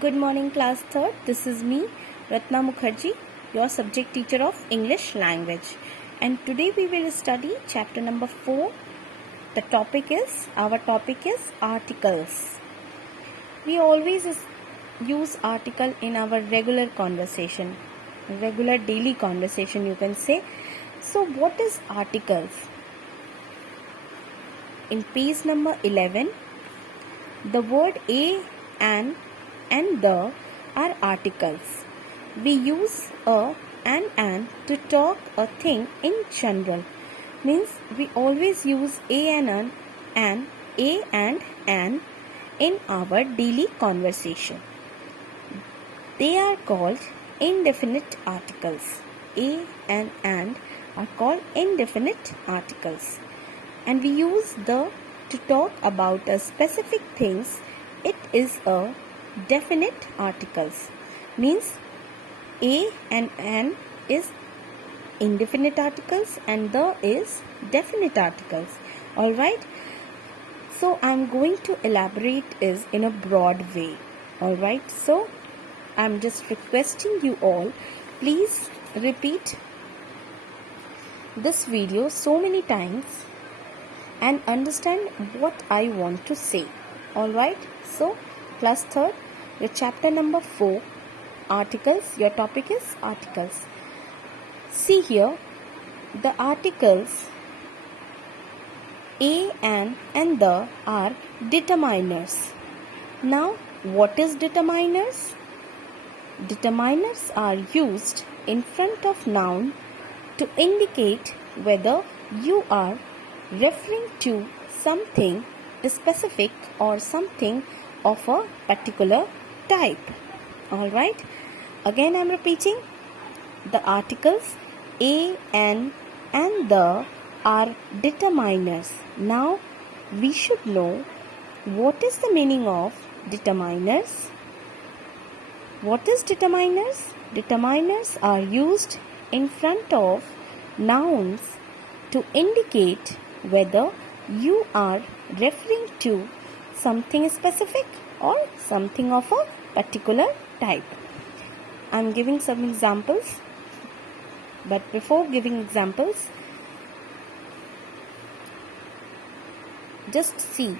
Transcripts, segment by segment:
Good morning, class 3rd. This is me, Ratna Mukherjee, your subject teacher of English language. And today we will study chapter number 4. Our topic is articles. We always use article in our regular conversation, regular daily conversation you can say. So what is articles? In page number 11, the word a and the are articles. We use a and an to talk a thing in general. Means we always use a and an in our daily conversation. They are called indefinite articles. A and an are called indefinite articles. And we use the to talk about a specific things. It is a definite articles. Means a and an is indefinite articles and the is definite articles. Alright. So I am going to elaborate is in a broad way. Alright. So I am just requesting you all, please repeat this video so many times and understand what I want to say. Alright. So class 3rd, your chapter number 4, articles. Your topic is articles. See here, the articles a and the are determiners. Now, what is determiners? Determiners are used in front of noun to indicate whether you are referring to something specific or something of a particular type. Alright. Again I am repeating. The articles a and the are determiners. Now we should know what is the meaning of determiners. What is determiners? Determiners are used in front of nouns to indicate whether you are referring to something specific or something of a particular type. I am giving some examples, but before giving examples, just see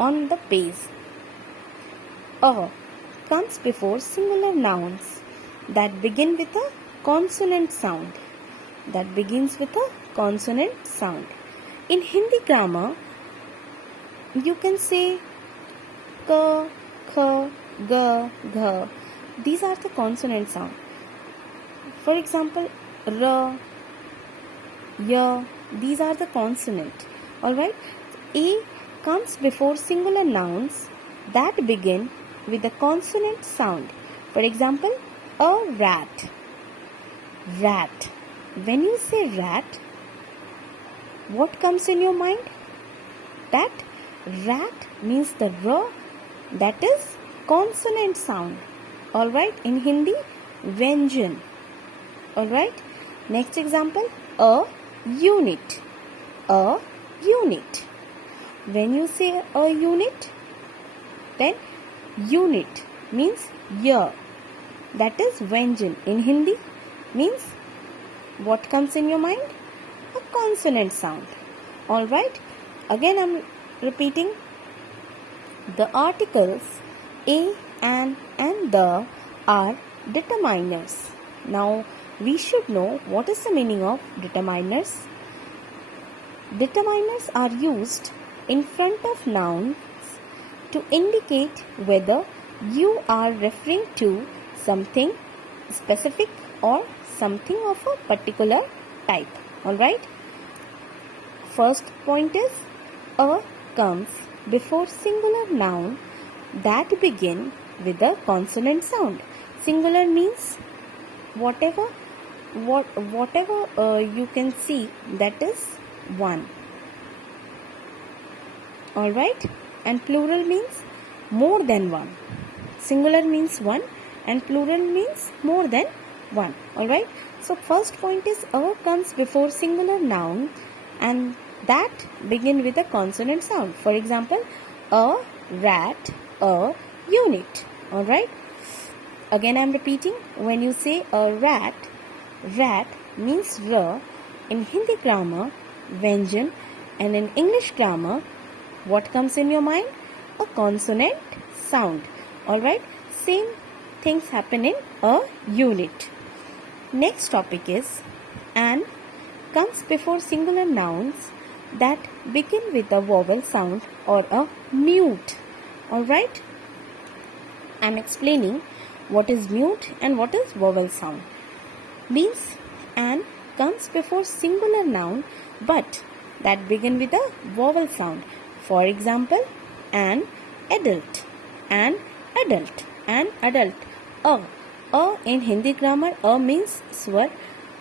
on the page. A comes before singular nouns that begin with a consonant sound. That begins with a consonant sound. In Hindi grammar, you can say ka, kha, ga, gha. These are the consonant sound. For example, ra, ya. These are the consonant. Alright. A comes before singular nouns that begin with a consonant sound. For example, a rat. Rat. When you say rat, what comes in your mind? That rat means the r, that is consonant sound. Alright. In Hindi, Vyanjan. Alright. Next example, a unit. A unit. When you say a unit, then unit means ya. That is Vyanjan. In Hindi means what comes in your mind? A consonant sound. Alright. Again I am repeating. The articles a and the are determiners. Now we should know what is the meaning of determiners. Determiners are used in front of nouns to indicate whether you are referring to something specific or something of a particular type. Alright. First point is a comes before singular noun that begin with a consonant sound. Singular means whatever you can see, that is one. Alright. And plural means more than one. Singular means one and plural means more than one. Alright. So first point is a comes before singular noun and that begin with a consonant sound. For example, a rat, a unit. Alright? Again I am repeating. When you say a rat, rat means R. In Hindi grammar, Vyanjan, and in English grammar, what comes in your mind? A consonant sound. Alright? Same things happen in a unit. Next topic is an comes before singular nouns that begin with a vowel sound or a mute. Alright? I am explaining what is mute and what is vowel sound. Means an comes before singular noun but that begin with a vowel sound. For example, an adult, an adult, an adult. A in Hindi grammar, a means swar,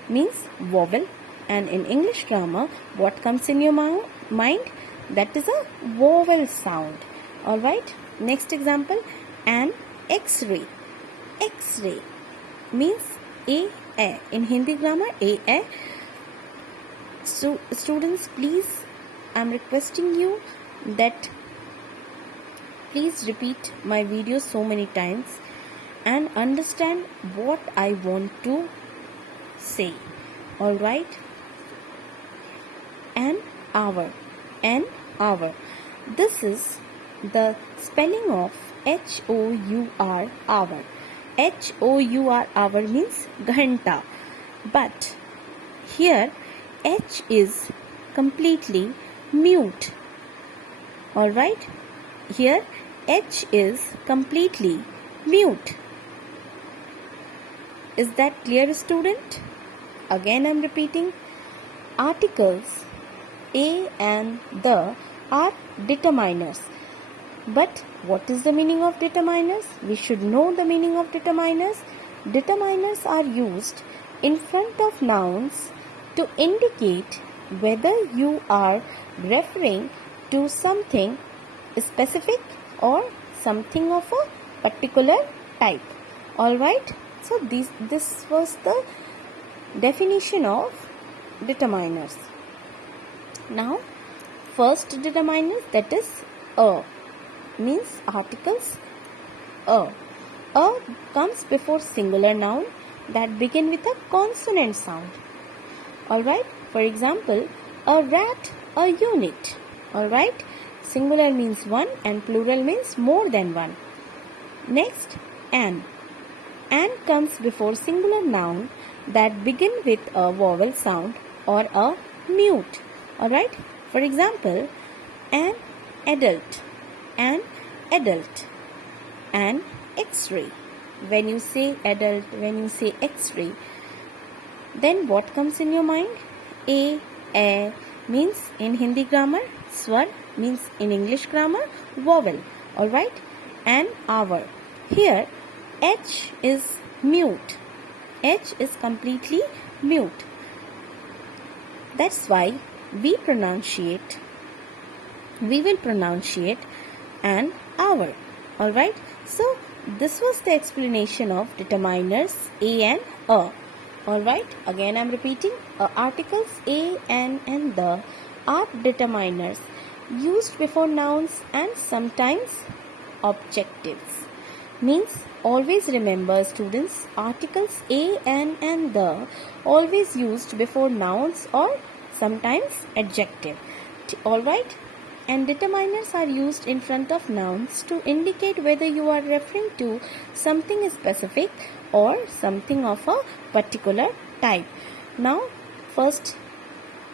means vowel, and in English grammar, what comes in your mind? That is a vowel sound. Alright? Next example, an X-ray. X-ray means a. In Hindi grammar, a. So students, please, I am requesting you that please repeat my video so many times and understand what I want to say. Alright? An hour. An hour. This is the spelling of H-O-U-R, hour. H-O-U-R, hour means ghanta. But here H is completely mute. Alright? Here H is completely mute. Is that clear, student? Again I am repeating. Articles a and the are determiners. But what is the meaning of determiners? We should know the meaning of determiners. Determiners are used in front of nouns to indicate whether you are referring to something specific or something of a particular type. Alright? So this was the definition of determiners. Now, first determiner, that is a, means articles a. A comes before singular noun that begin with a consonant sound. Alright? For example, a rat, a unit. Alright? Singular means one and plural means more than one. Next, an. An comes before singular noun that begin with a vowel sound or a mute. Alright? For example, an adult, an adult, an X-ray. When you say adult, when you say X-ray, then what comes in your mind? A means in Hindi grammar, swar means in English grammar, vowel. Alright? An hour. Here, H is mute. H is completely mute. That's why we will pronunciate an hour. Alright? So, this was the explanation of determiners a and a. Alright? Again I am repeating. Articles a and the are determiners used before nouns and sometimes adjectives. Means always remember, students, articles a and the always used before nouns or sometimes adjective. Alright? And determiners are used in front of nouns to indicate whether you are referring to something specific or something of a particular type. Now, first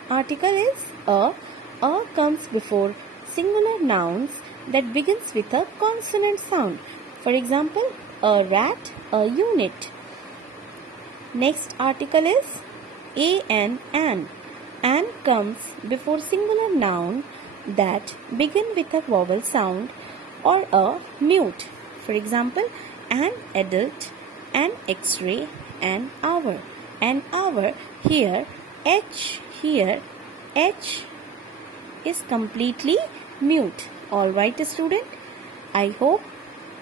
article is a. A comes before singular nouns that begins with a consonant sound. For example, a rat, a unit. Next article is a and an. An comes before singular noun that begin with a vowel sound or a mute. For example, an adult, an X-ray, an hour. An hour, here H is completely mute. Alright, student? I hope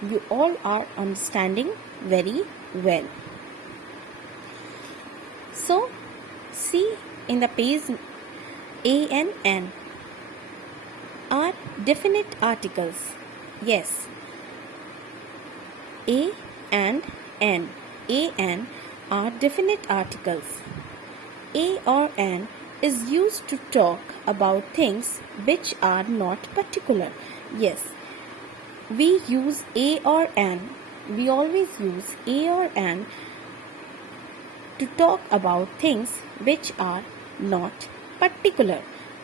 you all are understanding very well. So, see in the page, a and an are definite articles. Yes. A and N. A and are definite articles. A or an is used to talk about things which are not particular. Yes, we use a or an. We always use a or an to talk about things which are not particular.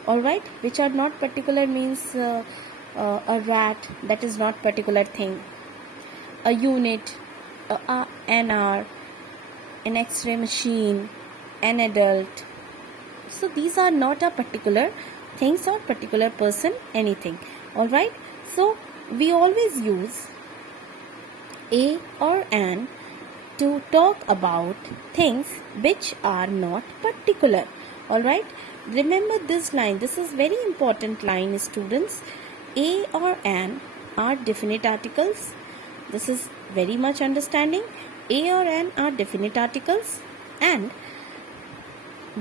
Alright, which are not particular means a rat, that is not particular thing. A unit, an hour, an X-ray machine, an adult. So these are not a particular things or particular person, anything. Alright, so we always use a or an to talk about things which are not particular. Alright, remember this line. This is very important line, students. A or an are definite articles. This is very much understanding. A or an are definite articles, and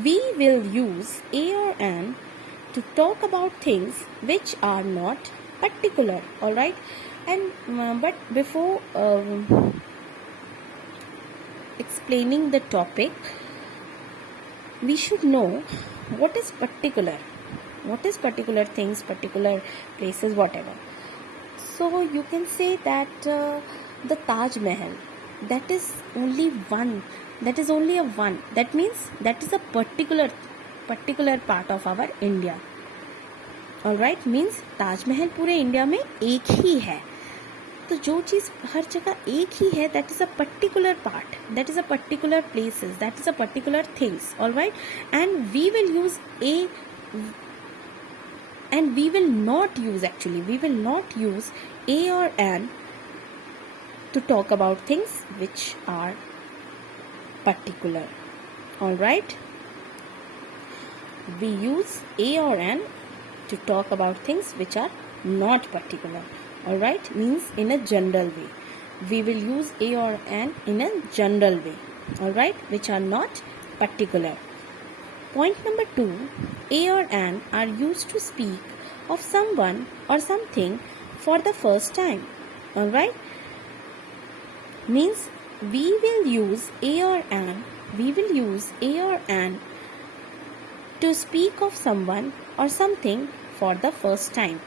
we will use a or an to talk about things which are not particular. Alright, and but before explaining the topic, we should know what is particular. What is particular things, particular places, whatever. So you can say that the Taj Mahal, that is only one. That is only a one. That means that is a particular part of our India. Alright, means Taj Mahal पूरे India में एक ही है. तो जो चीज़ हर जगह एक ही है, that is a particular part, that is a particular places, that is a particular things. Alright, and we will use a, and we will not use, actually we will not use a or an to talk about things which are particular. Alright, we use a or an to talk about things which are not particular. Alright, means in a general way. We will use a or an in a general way. Alright, which are not particular. Point number 2, a or an are used to speak of someone or something for the first time. Alright, means we will use a or an. We will use a or an to speak of someone or something for the first time.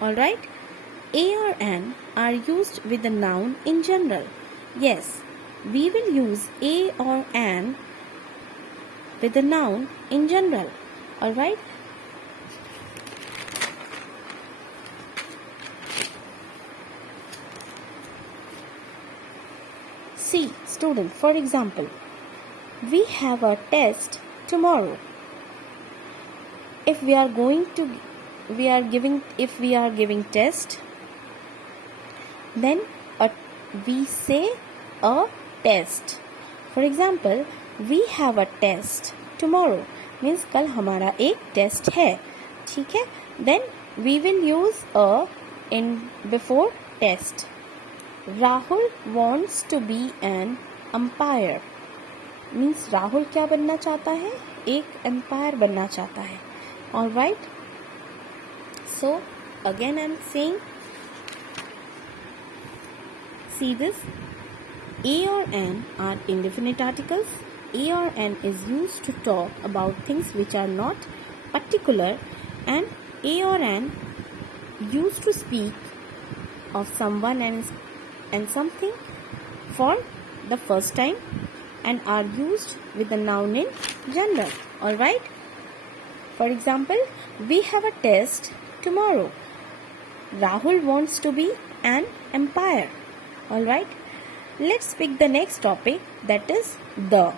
Alright, a or an are used with the noun in general. Yes, we will use a or an with the noun in general. Alright, see student, for example, we have a test tomorrow. If we are giving test, then we say a test. For example, we have a test tomorrow means कल हमारा एक test है. ठीक है, then we will use a in before test. Rahul wants to be an umpire means Rahul क्या बनना चाहता है, एक एम्पायर बनना चाहता है. Alright, so again I am saying, see this, a or an are indefinite articles. A or an is used to talk about things which are not particular, and a or an used to speak of someone and something for the first time, and are used with the noun in general. Alright, for example, we have a test tomorrow. Rahul wants to be an umpire. Alright, let's pick the next topic, that is the.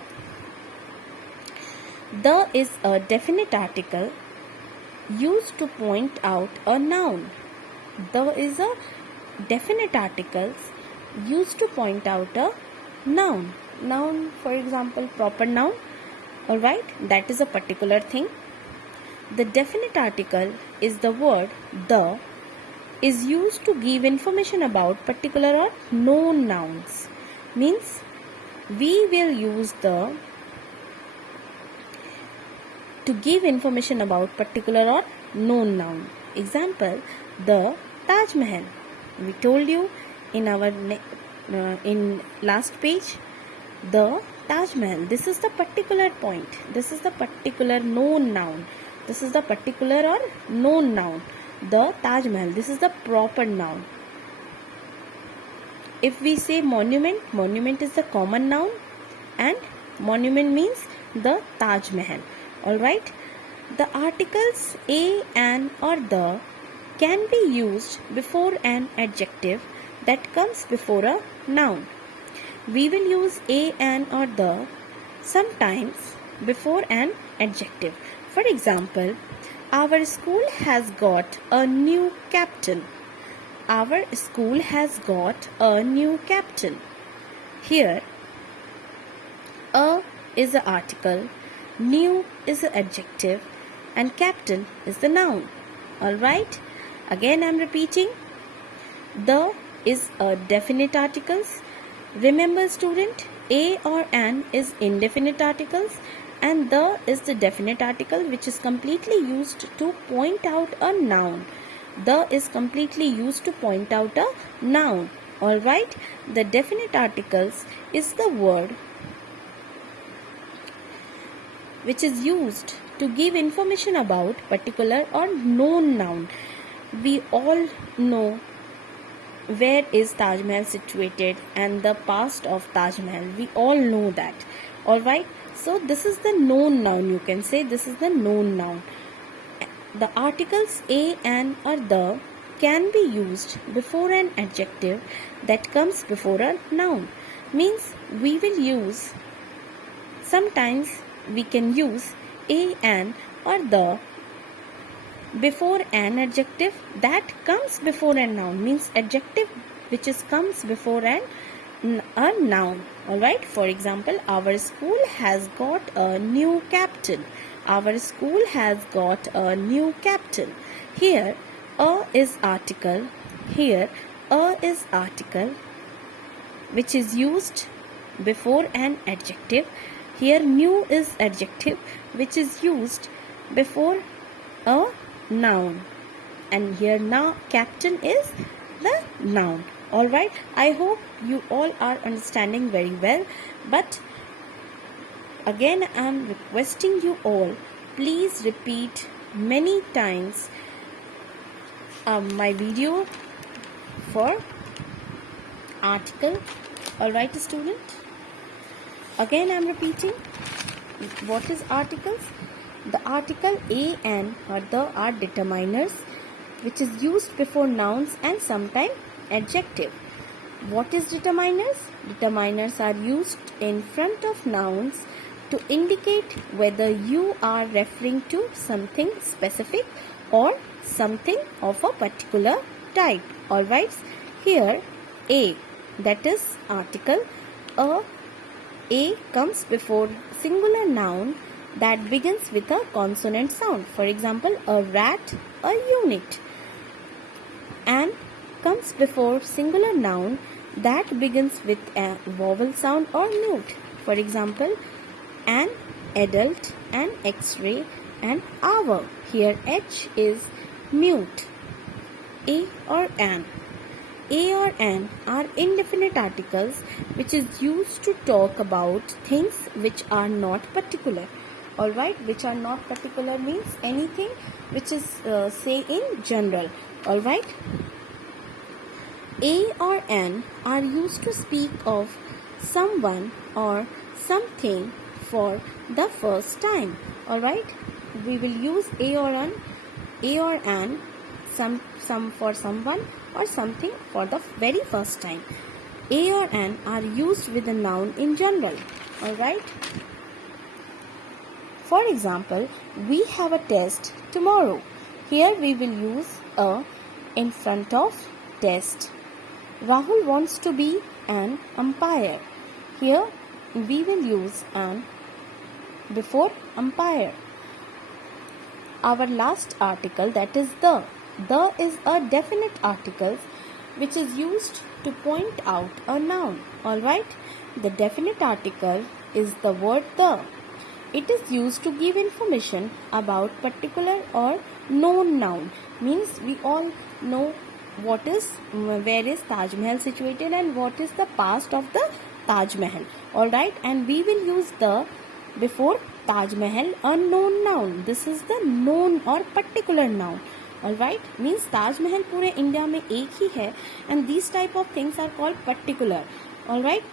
The is a definite article used to point out a noun. The is a definite article used to point out a noun. Noun, for example, proper noun. Alright, that is a particular thing. The definite article is the word the, is used to give information about particular or known nouns. Means we will use the to give information about particular or known noun. Example, the Taj Mahal. We told you in our in last page, the Taj Mahal. This is the particular point. This is the particular known noun. This is the particular or known noun. The Taj Mahal. This is the proper noun. If we say monument, monument is the common noun, and monument means the Taj Mahal. Alright. The articles a, an or the can be used before an adjective that comes before a noun. We will use a, an or the sometimes before an adjective. For example, our school has got a new captain. Our school has got a new captain. Here, a is the article, new is the adjective, and captain is the noun. Alright? Again I am repeating. The is a definite articles. Remember student, a or an is indefinite articles and the is the definite article which is completely used to point out a noun. The is completely used to point out a noun. Alright? The definite articles is the word which is used to give information about particular or known noun. We all know where is Taj Mahal situated and the past of Taj Mahal. We all know that. Alright. So this is the known noun. You can say this is the known noun. The articles a, an or the can be used before an adjective that comes before a noun. Means we will use, sometimes we can use a, an or the before an adjective that comes before a noun. Means adjective which is comes before a noun. Alright. For example, our school has got a new captain. Our school has got a new captain. Here a is article. Here a is article which is used before an adjective. Here new is adjective which is used before a noun, and here now captain is the noun. Alright, I hope you all are understanding very well, but again I am requesting you all, please repeat many times my video for article. Alright student, again I am repeating what is articles. The article a, an or the are determiners which is used before nouns and sometimes adjective. What is determiners? Determiners are used in front of nouns to indicate whether you are referring to something specific or something of a particular type. Alright, here a, that is article, a comes before singular noun that begins with a consonant sound. For example, a rat, a unit. An comes before singular noun that begins with a vowel sound or note. For example, an adult, an x-ray, an hour. Here H is mute. A or an. A or an are indefinite articles which is used to talk about things which are not particular. Alright, which are not particular means anything which is say in general. Alright. A or an are used to speak of someone or something for the first time. Alright, we will use a or an, some for someone or something for the very first time. A or an are used with a noun in general. Alright. For example, we have a test tomorrow. Here we will use a in front of test. Rahul wants to be an umpire. Here we will use an before umpire. Our last article, that is the. The is a definite article which is used to point out a noun. Alright, the definite article is the word the. It is used to give information about particular or known noun. Means we all know where is Taj Mahal situated and what is the past of the Taj Mahal. Alright, and we will use the before Taj Mahal a known noun. This is the known or particular noun. Alright, means Taj Mahal पूरे India में एक ही है and these type of things are called particular. Alright,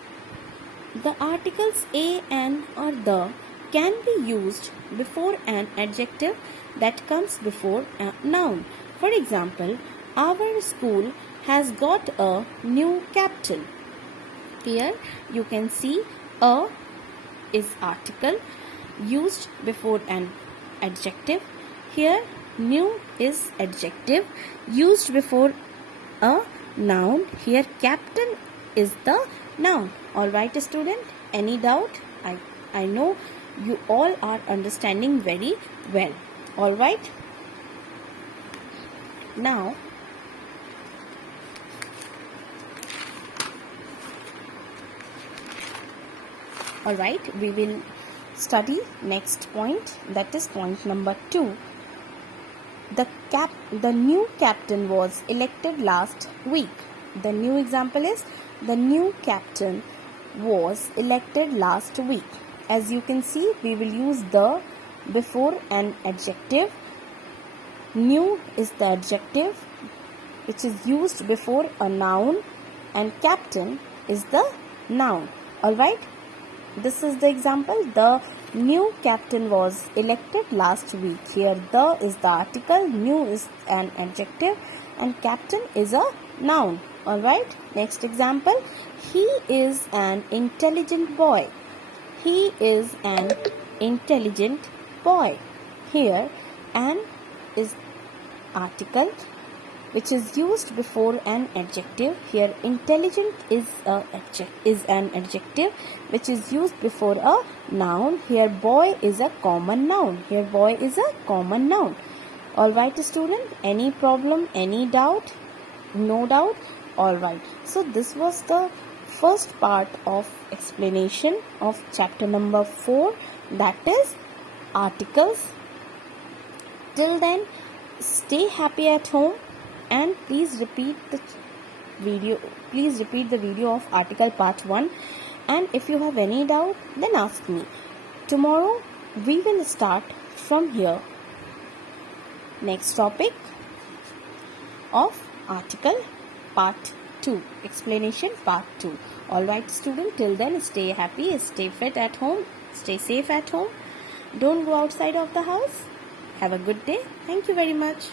the articles a, an or the can be used before an adjective that comes before a noun. For example, our school has got a new captain. Here you can see a is article used before an adjective. Here new is adjective used before a noun. Here captain is the noun. Alright student, any doubt? I know you all are understanding very well. Alright, now alright, we will study next point, that is point number 2. The new captain was elected last week. The new example is the new captain was elected last week. As you can see, we will use the before an adjective. New is the adjective which is used before a noun and captain is the noun. Alright, this is the example. The new captain was elected last week. Here the is the article, new is an adjective and captain is a noun. Alright, next example. He is an intelligent boy. He is an intelligent boy. Here an is article which is used before an adjective. Here intelligent is an adjective which is used before a noun. Here boy is a common noun. Here boy is a common noun. Alright student, any problem, any doubt? No doubt? Alright, so this was the first part of explanation of chapter number 4, that is articles. Till then, stay happy at home and please repeat the video of article part 1, and if you have any doubt then ask me. Tomorrow we will start from here. Next topic of article part 2, explanation part 2. Alright student, till then stay happy, stay fit at home, stay safe at home. Don't go outside of the house. Have a good day. Thank you very much.